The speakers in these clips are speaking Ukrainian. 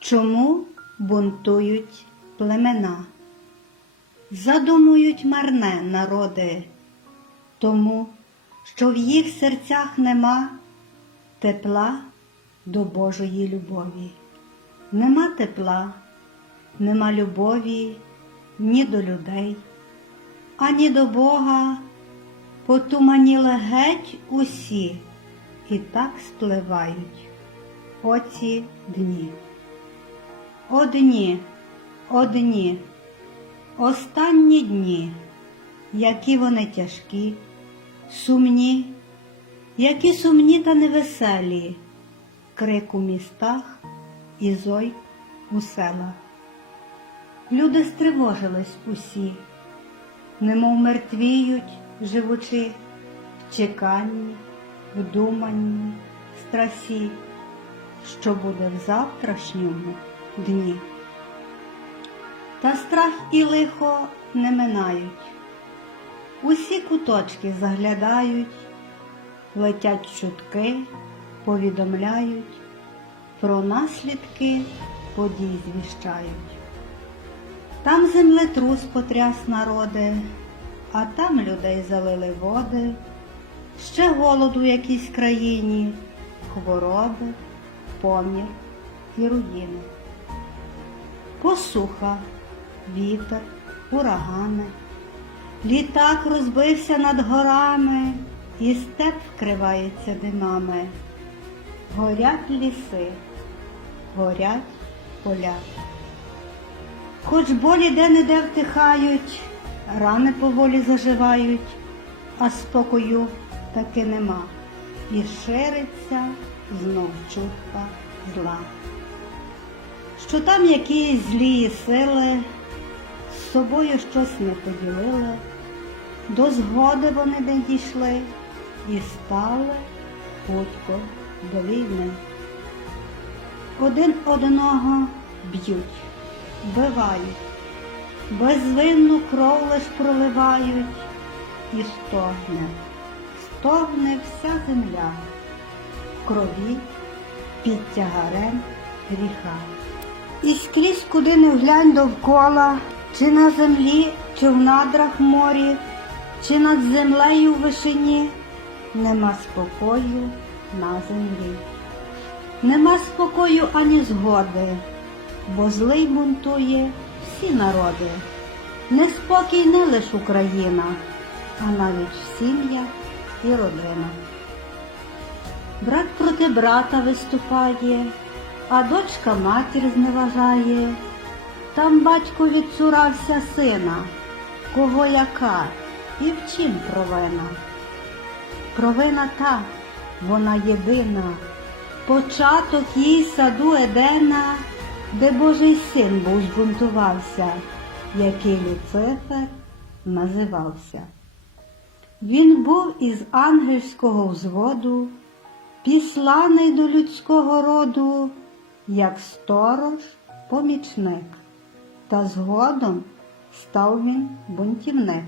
Чому бунтують племена? Задумують марне народи, тому що в їх серцях нема тепла до Божої любові. Нема тепла, нема любові ні до людей, ані до Бога, потуманіли геть усі і так спливають оці дні. Одні, одні, останні дні, які вони тяжкі, сумні, які сумні та невеселі, крик у містах і зой у селах. Люди стривожились усі, немов мертвіють, живучи в чеканні, в думанні, страсі, що буде в завтрашньому дні. Та страх і лихо не минають, усі куточки заглядають, летять чутки, повідомляють, про наслідки подій звіщають. Там землетрус потряс народи, а там людей залили води, ще голод у якійсь країні, хвороби, помір і руїни. Посуха, вітер, урагани, літак розбився над горами, і степ вкривається димами. Горять ліси, горять поля. Хоч болі де-не-де втихають, рани поволі заживають, а спокою таки нема. І шириться знов чутка зла. Що там якісь злі сили з собою щось не поділили, до згоди вони не дійшли і стали хутко до війни. Один одного б'ють вбивають, безвинну кров лиш проливають і стогне, стогне вся земля в крові під тягарем гріха. І скрізь, куди не вглянь довкола, чи на землі, чи в надрах морі, чи над землею в вишині, нема спокою на землі. Нема спокою ані згоди бо злий бунтує всі народи. Неспокій не лиш Україна, а навіть в сім'ях і родинах. Брат проти брата виступає, а дочка матір зневажає. Там батько відцурався сина, кого яка і в чим провина. Провина та, вона єдина, початок їй саду Едена де Божий син був збунтувався, який Люцифер називався. Він був із ангельського взводу, післаний до людського роду, як сторож, помічник, та згодом став він бунтівник.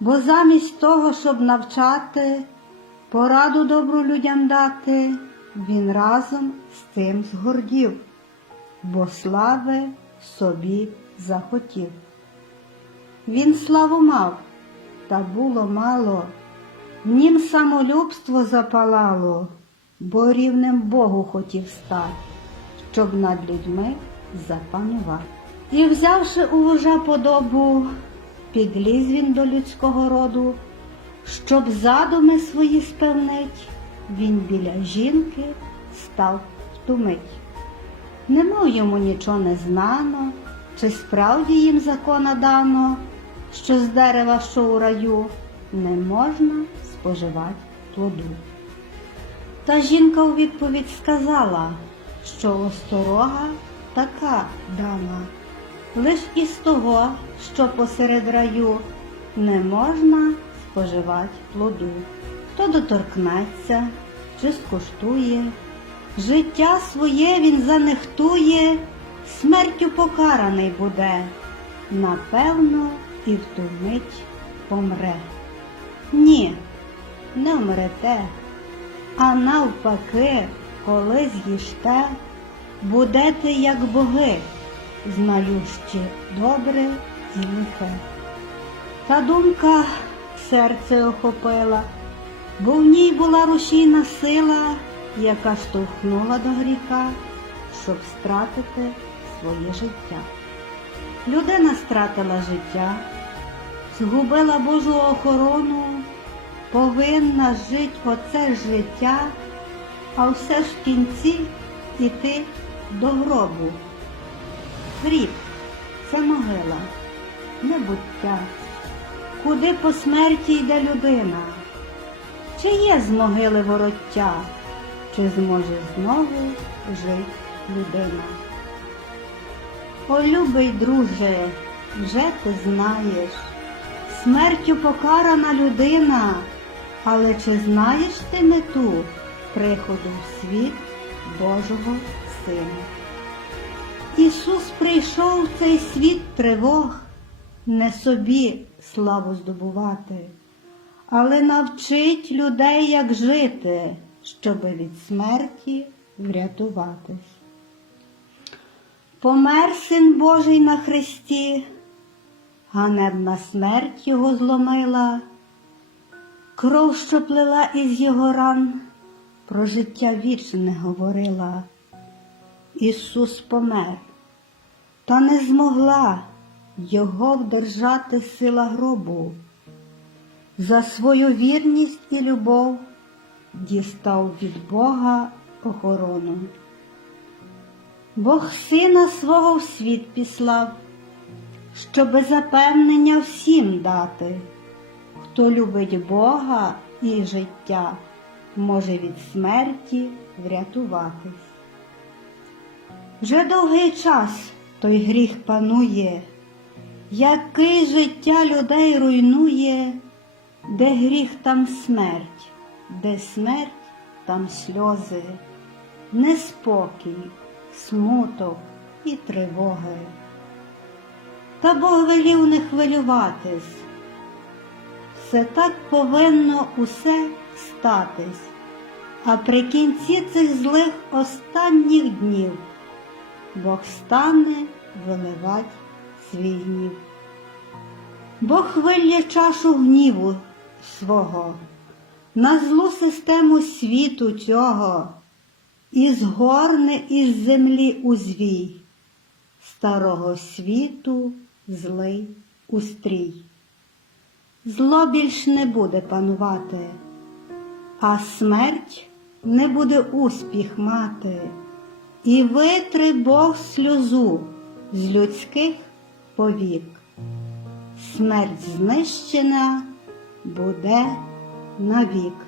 Бо замість того, щоб навчати, пораду добру людям дати, він разом з тим згордів бо слави собі захотів. Він славу мав, та було мало, в нім самолюбство запалало, бо рівнем Богу хотів стати, щоб над людьми запанувати. І, взявши у вожа подобу, підліз він до людського роду, щоб задуми свої спевнить, він біля жінки став втумить. Немов йому нічого не знано, чи справді їм закона дано, що з дерева, що у раю, не можна споживати плоду. Та жінка у відповідь сказала, що осторога така дана, лиш із того, що посеред раю не можна споживати плоду. Хто доторкнеться чи скуштує, Життя своє він занехтує, смертю покараний буде, напевно, і в ту мить помре. Ні, не вмрете, а навпаки, коли з'їжте, будете як боги, знаючи добре і лихе. Та думка серце охопила, бо в ній була рушійна сила, яка штовхнула до гріха, щоб стратити своє життя. Людина стратила життя, згубила Божу охорону, повинна жити оце життя, а все ж в кінці іти до гробу. Гріб це могила, небуття. Куди по смерті йде людина? Чи є з могили вороття, чи зможе знову жити людина? О, любий друже, вже ти знаєш, смертю покарана людина, але чи знаєш ти мету приходу в світ Божого Сина? Ісус прийшов в цей світ тривог, не собі славу здобувати, але навчить людей, як жити, щоби від смерті врятуватись. Помер син Божий на хресті, ганебна смерть його зломила, кров, що плела із його ран, про життя вічне говорила. Ісус помер, та не змогла його вдержати сила гробу. За свою вірність і любов дістав від Бога охорону. Бог сина свого в світ післав, щоби запевнення всім дати, хто любить Бога і життя, може від смерті врятуватись. Вже довгий час той гріх панує, який життя людей руйнує, де гріх там смерть, де смерть там сльози, неспокій, смуток і тривоги. Та Бог велів не хвилюватись. Все так повинно усе статись, а при кінці цих злих останніх днів Бог стане виливать свій гнів. Бог вильє чашу гніву свого на злу систему світу цього і згорне із землі узвій старого світу злий устрій. Зло більш не буде панувати, а смерть не буде успіх мати, і витри Бог сльозу з людських повік. Смерть знищена буде навік.